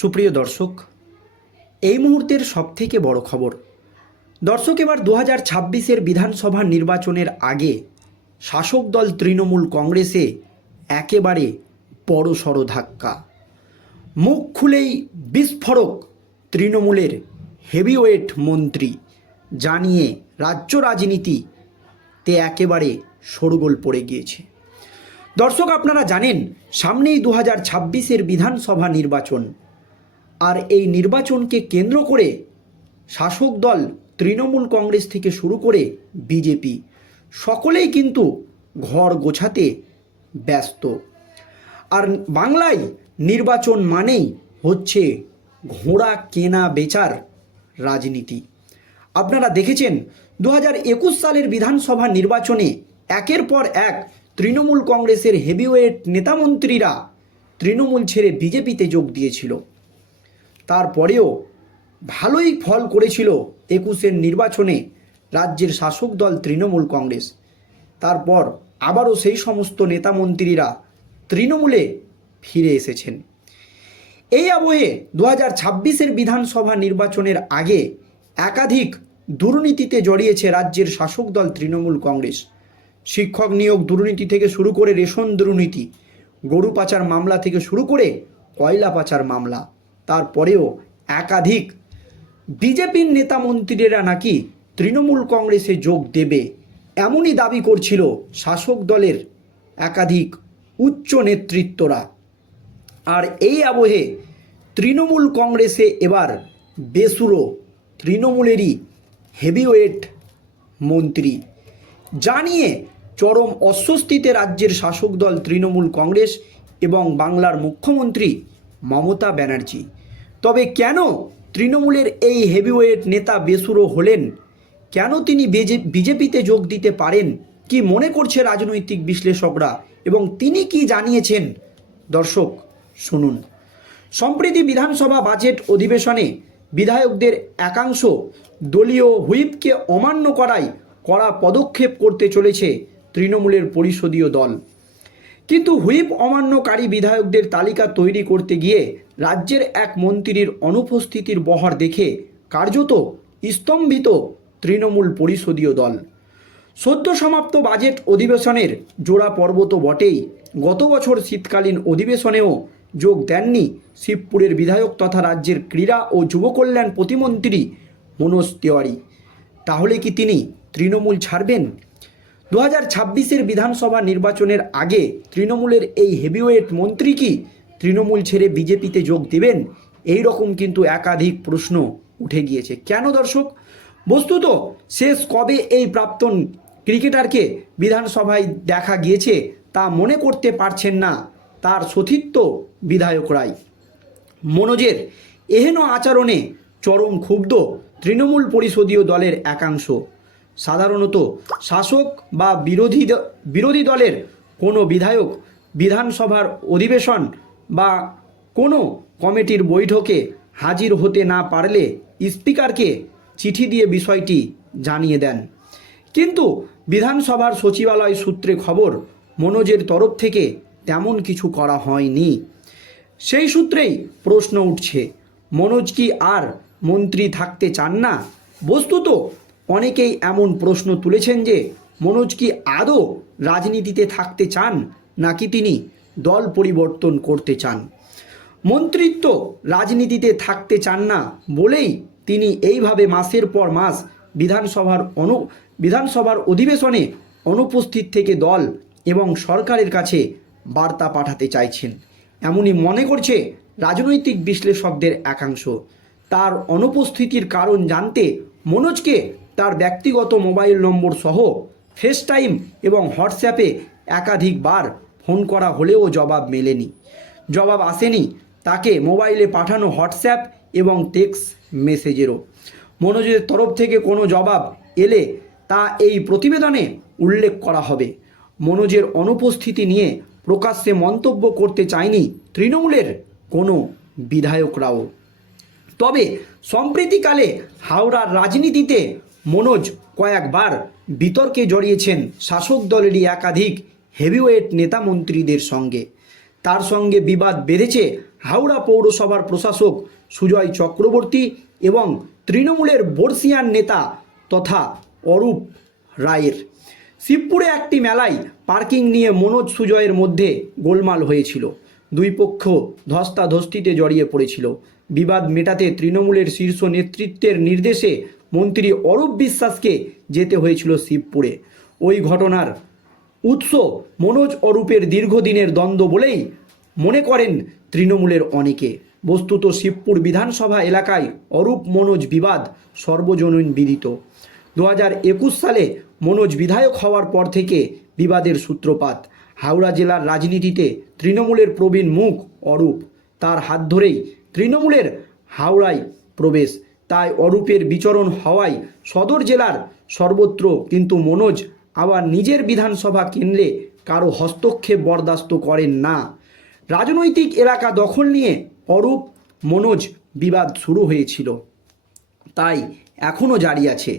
সুপ্রিয় দর্শক, এই মুহূর্তের সবথেকে বড় খবর। দর্শক, এবার দু হাজার ছাব্বিশের বিধানসভা নির্বাচনের আগে শাসক দল তৃণমূল কংগ্রেসে একেবারে বড় সড় ধাক্কা। মুখ খুলেই বিস্ফোরক তৃণমূলের হেভিওয়েট মন্ত্রী জানিয়ে রাজ্য রাজনীতিতে একেবারে শোরগোল পড়ে গিয়েছে। দর্শক, আপনারা জানেন, সামনেই দু হাজার ছাব্বিশের বিধানসভা নির্বাচন। আর এই নির্বাচনকে কেন্দ্র করে শাসক দল তৃণমূল কংগ্রেস থেকে শুরু করে বিজেপি, সকলেই কিন্তু ঘর গোছাতে ব্যস্ত। আর বাংলায় নির্বাচন মানেই হচ্ছে ঘোড়া কেনা বেচার রাজনীতি। আপনারা দেখেছেন দু সালের বিধানসভা নির্বাচনে একের পর এক তৃণমূল কংগ্রেসের হেভিওয়েট নেতামন্ত্রীরা তৃণমূল ছেড়ে বিজেপিতে যোগ দিয়েছিল। তারপরেও ভালোই ফল করেছিল একুশের নির্বাচনে রাজ্যের শাসক দল তৃণমূল কংগ্রেস। তারপর আবারও সেই সমস্ত নেতামন্ত্রীরা তৃণমূলে ফিরে এসেছেন। এই আবহে দু হাজার ছাব্বিশের বিধানসভা নির্বাচনের আগে একাধিক দুর্নীতিতে জড়িয়েছে রাজ্যের শাসক দল তৃণমূল কংগ্রেস। শিক্ষক নিয়োগ দুর্নীতি থেকে শুরু করে রেশন দুর্নীতি, গরু পাচার মামলা থেকে শুরু করে কয়লা পাচার মামলা তারপরেও একাধিক বিজেপির নেতা মন্ত্রীরা নাকি তৃণমূল কংগ্রেসে যোগ দেবে এমনই দাবি করছিল শাসক দলের একাধিক উচ্চ নেতৃত্বরা। আর এই আবহে তৃণমূল কংগ্রেসে এবার বেসুরো তৃণমূলেরই হেভিওয়েট মন্ত্রী। জানিয়ে চরম অস্বস্তিতে রাজ্যের শাসক দল তৃণমূল কংগ্রেস এবং বাংলার মুখ্যমন্ত্রী মমতা ব্যানার্জি। তবে কেন তৃণমূলের এই হেভিওয়েট নেতা বেসুরো হলেন? কেন তিনি বিজেপিতে যোগ দিতে পারেন? কি মনে করছে রাজনৈতিক বিশ্লেষকরা? এবং তিনি কি জানিয়েছেন? দর্শক, শুনুন। সম্প্রতি বিধানসভা বাজেট অধিবেশনে বিধায়কদের একাংশ দলীয় হুইপকে অমান্য করায় কড়া পদক্ষেপ করতে চলেছে তৃণমূলের পরিষদীয় দল। কিন্তু হুইপ অমান্যকারী বিধায়কদের তালিকা তৈরি করতে গিয়ে রাজ্যের এক মন্ত্রীর অনুপস্থিতির বহর দেখে কার্যত স্তম্ভিত তৃণমূল পরিষদীয় দল। সদ্য সমাপ্ত বাজেট অধিবেশনের জোড়া পর্ব তো বটেই গত বছর শীতকালীন অধিবেশনেও যোগ দেননি শিবপুরের বিধায়ক তথা রাজ্যের ক্রীড়া ও যুবকল্যাণ প্রতিমন্ত্রী মনোজ তিওয়ারি। তাহলে কি তিনি তৃণমূল ছাড়বেন? দু হাজার ছাব্বিশের বিধানসভা নির্বাচনের আগে তৃণমূলের এই হেভিওয়েট মন্ত্রী কি? তৃণমূল ছেড়ে বিজেপিতে যোগ দেবেন? এই রকম কিন্তু একাধিক প্রশ্ন উঠে গিয়েছে। কেন দর্শক? বস্তুত শেষ কবে এই প্রাক্তন ক্রিকেটারকে বিধানসভায় দেখা গিয়েছে তা মনে করতে পারছেন না তার সতীর্থ বিধায়করাই মনোজের এহেন আচরণে চরম ক্ষুব্ধ তৃণমূল পরিষদীয় দলের একাংশ। সাধারণত শাসক বা বিরোধী বিরোধী দলের কোনো বিধায়ক বিধানসভার অধিবেশন বা কোনো কমিটির বৈঠকে হাজির হতে না পারলে স্পিকারকে চিঠি দিয়ে বিষয়টি জানিয়ে দেন। কিন্তু বিধানসভার সচিবালয় সূত্রে খবর, মনোজের তরফ থেকে তেমন কিছু করা হয়নি। সেই সূত্রেই প্রশ্ন উঠছে, মনোজ কি আর মন্ত্রী থাকতে চান না? বস্তুত অনেকেই এমন প্রশ্ন তুলেছেন যে, মনোজ কি আদৌ রাজনীতিতে থাকতে চান, নাকি তিনি দল পরিবর্তন করতে চান? মন্ত্রিত্ব রাজনীতিতে থাকতে চান না বলেই তিনি এইভাবে মাসের পর মাস বিধানসভার অনু, বিধানসভার অধিবেশনে অনুপস্থিত থেকে দল এবং সরকারের কাছে বার্তা পাঠাতে চাইছেন। এমনই মনে করছে রাজনৈতিক বিশ্লেষকদের একাংশ। তার অনুপস্থিতির কারণ জানতে মনোজকে তার ব্যক্তিগত মোবাইল নম্বর সহ ফেস টাইম এবং হোয়াটসঅ্যাপে একাধিকবার ফোন করা হলেও জবাব মেলেনি। জবাব আসেনি। তাকে মোবাইলে পাঠানো হোয়াটসঅ্যাপ এবং টেক্সট মেসেজেরও মনোজের তরফ থেকে কোনো জবাব এলে তা এই প্রতিবেদনে উল্লেখ করা হবে। মনোজের অনুপস্থিতি নিয়ে প্রকাশ্যে মন্তব্য করতে চায়নি তৃণমূলের কোনো বিধায়করাও। তবে, সম্প্রীতিকালে হাওড়ার রাজনীতিতে মনোজ কয়েকবার বিতর্কে জড়িয়েছেন শাসক দলেরই একাধিক হেভিওয়েট নেতা মন্ত্রীদের সঙ্গে। তার সঙ্গে বিবাদ বেঁধেছে হাওড়া পৌরসভার প্রশাসক সুজয় চক্রবর্তী এবং তৃণমূলের বর্ষিয়ান নেতা তথা অরূপ রায়ের। শিবপুরে একটি মেলায় পার্কিং নিয়ে মনোজ সুজয়ের মধ্যে গোলমাল হয়েছিল। দুই পক্ষ ধস্তাধস্তিতে জড়িয়ে পড়েছিল। বিবাদ মেটাতে তৃণমূলের শীর্ষ নেতৃত্বের নির্দেশে মন্ত্রী অরূপ বিশ্বাসকে যেতে হয়েছিল শিবপুরে। ওই ঘটনার উৎস মনোজ অরূপের দীর্ঘদিনের দ্বন্দ্ব বলেই মনে করেন তৃণমূলের অনেকে। বস্তুত শিবপুর বিধানসভা এলাকায় অরূপ মনোজ বিবাদ সর্বজনীন বিদিত। দু হাজার একুশ সালে মনোজ বিধায়ক হওয়ার পর থেকে বিবাদের সূত্রপাত। হাওড়া জেলার রাজনীতিতে তৃণমূলের প্রবীণ মুখ অরূপ। তার হাত ধরেই তৃণমূলের হাওড়ায় প্রবেশ। তাই অরূপের বিচরণ হওয়ায় সদর জেলার সর্বত্র কিন্তু মনোজ আবার নিজের বিধানসভা কেন্দ্রে কারও হস্তক্ষেপ বরদাস্ত করেন না। রাজনৈতিক এলাকা দখল নিয়ে অরূপ, মনোজ বিবাদ শুরু হয়েছিল। তাই এখনও জারি আছে।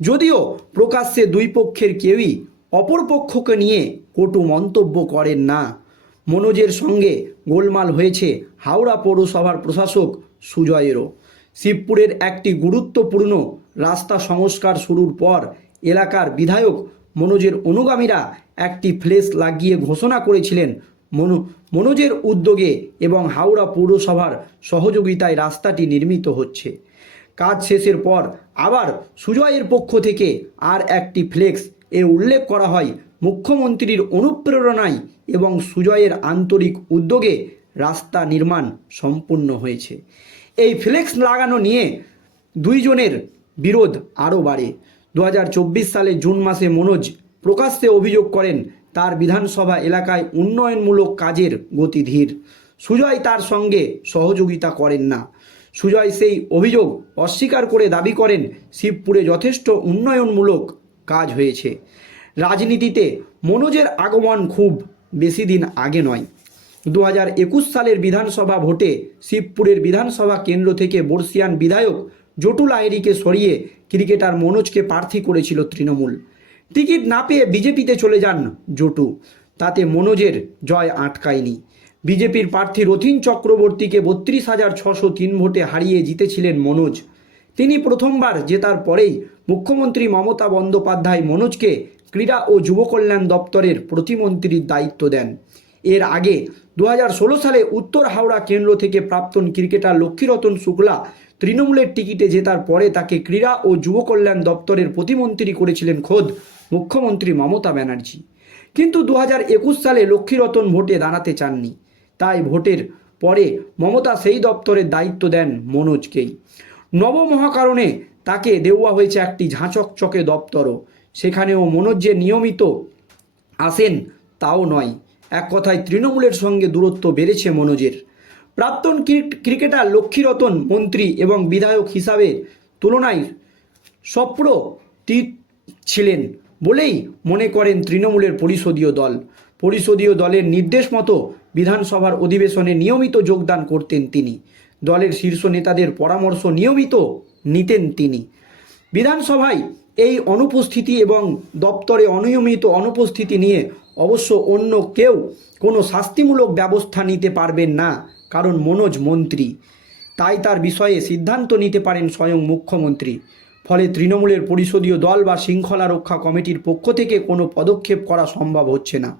যদিও প্রকাশ্যে দুই পক্ষের কেউই অপর পক্ষকে নিয়ে কটু মন্তব্য করেন না। মনোজের সঙ্গে গোলমাল হয়েছে হাওড়া পৌরসভার প্রশাসক সুজয়েরও। শিবপুরের একটি গুরুত্বপূর্ণ রাস্তা সংস্কার শুরুর পর এলাকার বিধায়ক মনোজের অনুগামীরা একটি ফ্লেস লাগিয়ে ঘোষণা করেছিলেন মনো, মনোজের উদ্যোগে এবং হাওড়া পৌরসভার সহযোগিতায় রাস্তাটি নির্মিত হচ্ছে। কাজ শেষের পর আবার সুজয়ের পক্ষ থেকে আর একটি ফ্লেক্স এ উল্লেখ করা হয় মুখ্যমন্ত্রীর অনুপ্রেরণায় এবং সুজয়ের আন্তরিক উদ্যোগে রাস্তা নির্মাণ সম্পূর্ণ হয়েছে। এই ফ্লেক্স লাগানো নিয়ে দুইজনের বিরোধ আরও বাড়ে। দু হাজার চব্বিশ সালে জুন মাসে মনোজ প্রকাশ্যে অভিযোগ করেন, তার বিধানসভা এলাকায় উন্নয়নমূলক কাজের গতি ধীর। সুজয় তার সঙ্গে সহযোগিতা করেন না। সুজয় সেই অভিযোগ অস্বীকার করে দাবি করেন, শিবপুরে যথেষ্ট উন্নয়নমূলক কাজ হয়েছে। রাজনীতিতে মনোজের আগমন খুব বেশি দিন আগে নয়। দু হাজার একুশ সালের বিধানসভা ভোটে শিবপুরের বিধানসভা কেন্দ্র থেকে বর্ষিয়ান বিধায়ক জটু লাহিড়িকে সরিয়ে ক্রিকেটার মনোজকে প্রার্থী করেছিল তৃণমূল। টিকিট না পেয়ে বিজেপিতে চলে যান জটু। তাতে মনোজের জয় আটকায়নি। বিজেপির প্রার্থী রথিন চক্রবর্তীকে বত্রিশ হাজার ছশো তিন ভোটে হারিয়ে জিতেছিলেন মনোজ। তিনি প্রথমবার জেতার পরেই মুখ্যমন্ত্রী মমতা বন্দ্যোপাধ্যায় মনোজকে ক্রীড়া ও যুবকল্যাণ দপ্তরের প্রতিমন্ত্রীর দায়িত্ব দেন। এর আগে দু হাজার ষোলো সালে উত্তর হাওড়া কেন্দ্র থেকে প্রাক্তন ক্রিকেটার লক্ষ্মীরতন শুক্লা তৃণমূলের টিকিটে জেতার পরে তাকে ক্রীড়া ও যুব কল্যাণ দপ্তরের প্রতিমন্ত্রী করেছিলেন খোদ মুখ্যমন্ত্রী মমতা ব্যানার্জি। কিন্তু দু হাজার একুশ সালে লক্ষ্মীরতন ভোটে দাঁড়াতে চাননি। তাই ভোটের পরে মমতা সেই দপ্তরের দায়িত্ব দেন মনোজকেই। নবমহাকারণে তাকে দেওয়া হয়েছে একটি ঝাঁচকচকে দপ্তরও। সেখানেও মনোজ যে নিয়মিত আসেন তাও নয়। এক কথায় তৃণমূলের সঙ্গে দূরত্ব বেড়েছে মনোজের। প্রাক্তন ক্রিক- ক্রিকেটার লক্ষ্মীরতন মন্ত্রী এবং বিধায়ক হিসাবে তুলনায় সপ্রতীত ছিলেন বলেই মনে করেন তৃণমূলের পরিষদীয় দল। পরিষদীয় দলের নির্দেশ মতো বিধানসভার অধিবেশনে নিয়মিত যোগদান করতেন তিনি। দলের শীর্ষ নেতাদের পরামর্শ নিয়মিত নিতেন তিনি। বিধানসভায় এই অনুপস্থিতি এবং দপ্তরে অনিয়মিত অনুপস্থিতি নিয়ে অবশ্য অন্য কেউ কোনো শাস্তিমূলক ব্যবস্থা নিতে পারবেন না, কারণ মনোজ মন্ত্রী। তাই তার বিষয়ে সিদ্ধান্ত নিতে পারেন স্বয়ং মুখ্যমন্ত্রী। ফলে তৃণমূলের পরিষদীয় দল বা শৃঙ্খলা রক্ষা কমিটির পক্ষ থেকে কোনো পদক্ষেপ করা সম্ভব হচ্ছে না।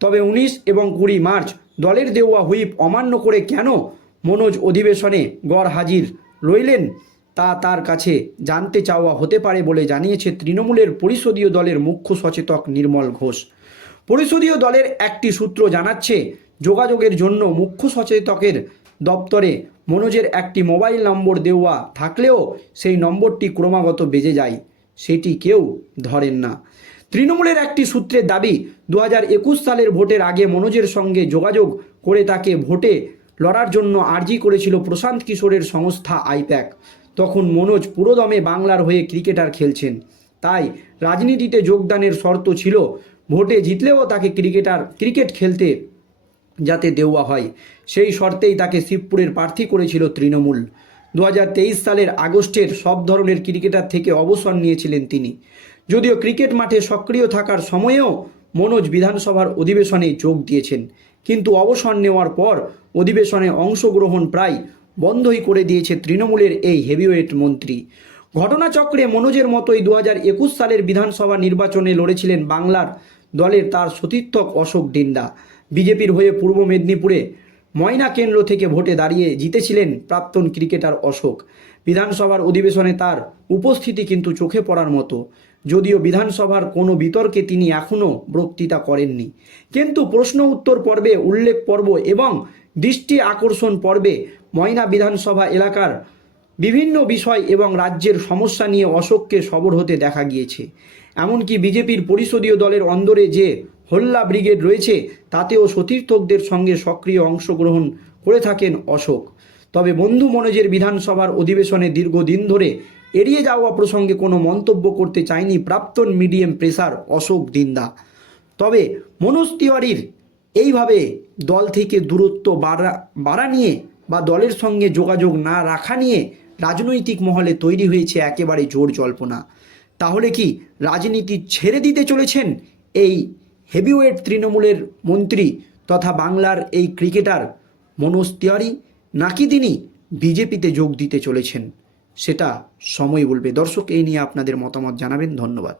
তবে উনিশ এবং কুড়ি মার্চ দলের দেওয়া হুইপ অমান্য করে কেন মনোজ অধিবেশনে গড় হাজির রইলেন তা তার কাছে জানতে চাওয়া হতে পারে বলে জানিয়েছে তৃণমূলের পরিষদীয় দলের মুখ্য সচেতক নির্মল ঘোষ। পরিষদীয় দলের একটি সূত্র জানাচ্ছে, যোগাযোগের জন্য মুখ্য সচেতকের দপ্তরে মনোজের একটি মোবাইল নম্বর দেওয়া থাকলেও সেই নম্বরটি ক্রমাগত বেজে যায়, সেটি কেউ ধরেন না। তৃণমূলের একটি সূত্রের দাবি দু সালের ভোটের আগে মনোজের সঙ্গে যোগাযোগ করে তাকে ভোটে লড়ার জন্য আর্জি করেছিল প্রশান্ত কিশোরের সংস্থা আইপ্যাক। তখন মনোজ পুরোদমে বাংলার হয়ে ক্রিকেটার খেলছেন। তাই রাজনীতিতে যোগদানের শর্ত ছিল ভোটে জিতলেও তাকে ক্রিকেটার, ক্রিকেট খেলতে যাতে দেওয়া হয়। সেই শর্তেই তাকে শিবপুরের প্রার্থী করেছিল তৃণমূল। দু হাজার তেইশ সালের আগস্টের সব ধরনের ক্রিকেটার থেকে অবসর নিয়েছিলেন তিনি। যদিও ক্রিকেট মাঠে সক্রিয় থাকার সময়েও মনোজ বিধানসভার অধিবেশনে যোগ দিয়েছেন। কিন্তু অবসর নেওয়ার পর অধিবেশনে অংশগ্রহণ প্রায় বন্ধই করে দিয়েছে তৃণমূলের এই হেভিওয়েট মন্ত্রী। ঘটনাচক্রে মনোজের মতোই দু সালের বিধানসভা নির্বাচনে লড়েছিলেন বাংলার দলের তার সতীর্থক অশোক ডিন্ডা। বিজেপির হয়ে পূর্ব মেদিনীপুরে ময়না কেন্দ্র থেকে ভোটে দাঁড়িয়ে জিতেছিলেন প্রাক্তন ক্রিকেটার অশোক। বিধানসভার অধিবেশনে তার উপস্থিতি কিন্তু চোখে পড়ার মতো। যদিও বিধানসভার কোনো বিতর্কে তিনি এখনও বক্তৃতা করেননি। কিন্তু প্রশ্ন উত্তর পর্বে, উল্লেখ পর্ব এবং দৃষ্টি আকর্ষণ পর্বে ময়না বিধানসভা এলাকার বিভিন্ন বিষয় এবং রাজ্যের সমস্যা নিয়ে অশোককে সবর হতে দেখা গিয়েছে। এমনকি বিজেপির পরিষদীয় দলের অন্দরে যে হোল্লা ব্রিগেড রয়েছে, তাতেও সতীর্থকদের সঙ্গে সক্রিয় অংশগ্রহণ করে থাকেন অশোক। তবে বন্ধু মনোজের বিধানসভার অধিবেশনে দীর্ঘদিন ধরে এড়িয়ে যাওয়া প্রসঙ্গে কোনো মন্তব্য করতে চায়নি প্রাক্তন মিডিয়াম প্রেসার অশোক দিন্দা। তবে মনোজ তিওয়ারির এইভাবে দল থেকে দূরত্ব বাড়া বাড়া নিয়ে বা দলের সঙ্গে যোগাযোগ না রাখা নিয়ে রাজনৈতিক মহলে তৈরি হয়েছে একেবারে জোর জল্পনা। তাহলে কি রাজনীতি ছেড়ে দিতে চলেছেন এই হেভিওয়েট তৃণমূলের মন্ত্রী তথা বাংলার এই ক্রিকেটার মনোজ তিওয়ারি? নাকি তিনি বিজেপিতে যোগ দিতে চলেছেন? সেটা সময় বলবে। দর্শক এই নিয়ে আপনাদের মতামত জানাবেন। ধন্যবাদ।